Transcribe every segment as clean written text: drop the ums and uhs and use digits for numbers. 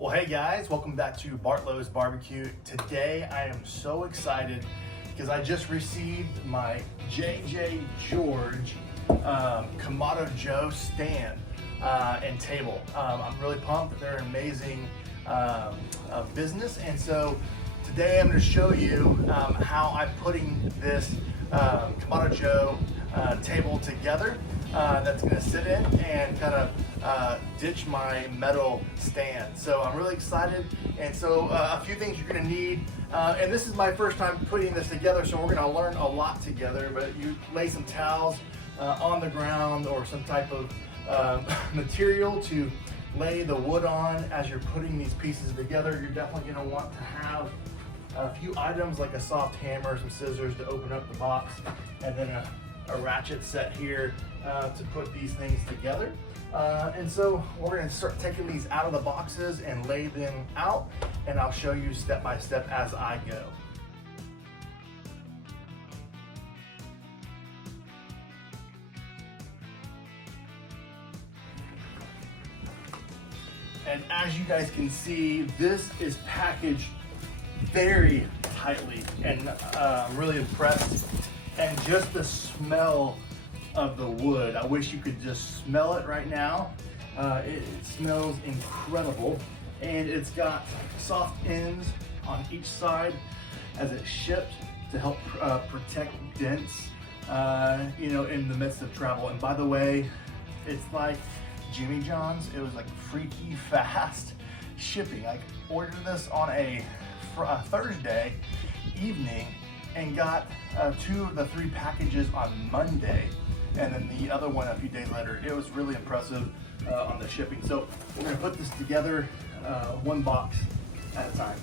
Well, hey guys, welcome back to Bartlow's Barbecue. Today I am so excited because I just received my J.J. George Kamado Joe stand and table. I'm really pumped. They're an amazing business, and so today I'm going to show you how I'm putting this Kamado Joe table together. That's going to sit in and kind of ditch my metal stand. So I'm really excited. And so a few things you're going to need. And this is my first time putting this together, so we're going to learn a lot together. But you lay some towels on the ground or some type of material to lay the wood on as you're putting these pieces together. You're definitely going to want to have a few items like a soft hammer, some scissors to open up the box, and then a ratchet set here to put these things together. And so we're going to start taking these out of the boxes and lay them out, and I'll show you step by step as I go. And as you guys can see, this is packaged very tightly, and I'm really impressed. And just the smell of the wood, I wish you could just smell it right now. It smells incredible, and it's got soft ends on each side as it's shipped to help protect dents, in the midst of travel. And by the way, it's like Jimmy John's. It was like freaky fast shipping. I ordered this on a Thursday evening and got 2 of the 3 packages on Monday, and then the other one a few days later. It was really impressive on the shipping. So we're going to put this together one box at a time.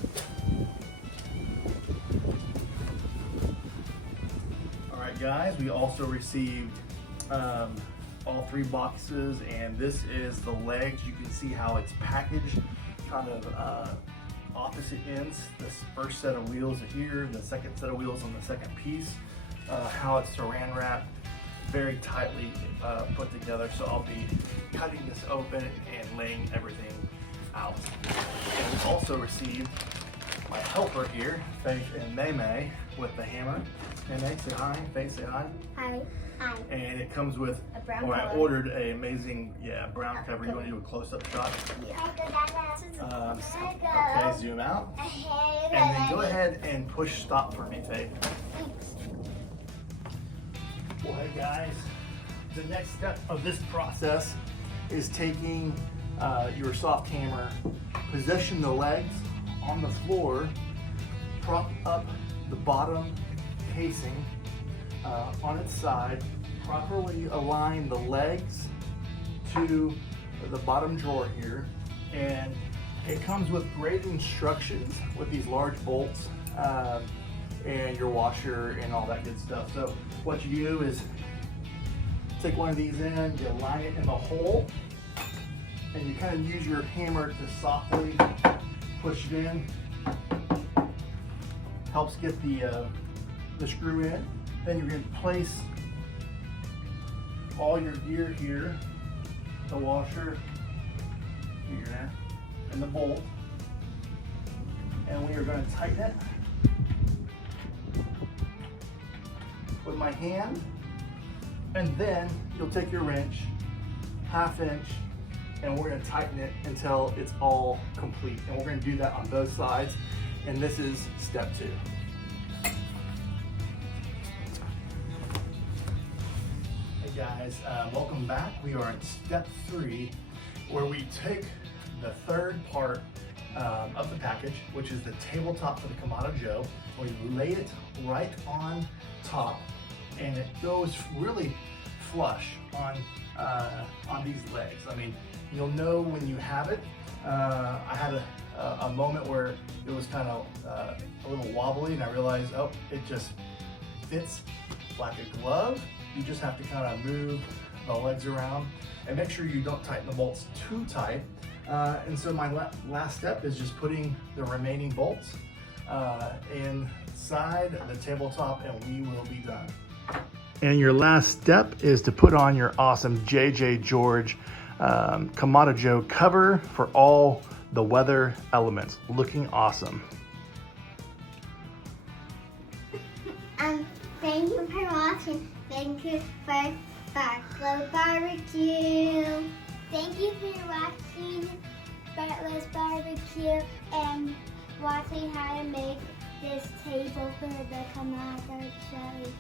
All right, guys, we also received all 3 boxes, and this is the legs. You can see how it's packaged, kind of opposite ends. This first set of wheels are here, the second set of wheels on the second piece, how it's saran wrapped, very tightly put together. So I'll be cutting this open and laying everything out. And we also received my helper here, Faith and May, with the hammer. May, say hi. Faith, say hi. Hi. Hi. And it comes with, I ordered an amazing, brown cover. You want to do a close-up shot? Yeah. Okay, zoom out. And then go ahead and push stop for me, Faith. Well, hey guys, the next step of this process is taking your soft hammer, position the legs on the floor, prop up the bottom casing on its side, properly align the legs to the bottom drawer here, and it comes with great instructions with these large bolts and your washer and all that good stuff. So what you do is take one of these in, you line it in the hole, and you kind of use your hammer to softly push it in. Helps get the screw in. Then you're going to place all your gear here, the washer here, and the bolt, and we are going to tighten it with my hand, and then you'll take your wrench, 1/2 inch, and we're going to tighten it until it's all complete. And we're going to do that on both sides, and this is step 2. Guys, welcome back. We are in step 3, where we take the third part of the package, which is the tabletop for the Kamado Joe. We lay it right on top, and it goes really flush on these legs. I mean, you'll know when you have it. I had a moment where it was kind of a little wobbly, and I realized, oh, it just fits like a glove. You just have to kind of move the legs around and make sure you don't tighten the bolts too tight. And so my last step is just putting the remaining bolts inside the tabletop, and we will be done. And your last step is to put on your awesome J.J. George Kamado Joe cover for all the weather elements. Looking awesome. Thank you for watching. Thank you for Bartlow Barbecue. Thank you for watching Bartlow's Barbecue and watching how to make this table for the Kamado Joe.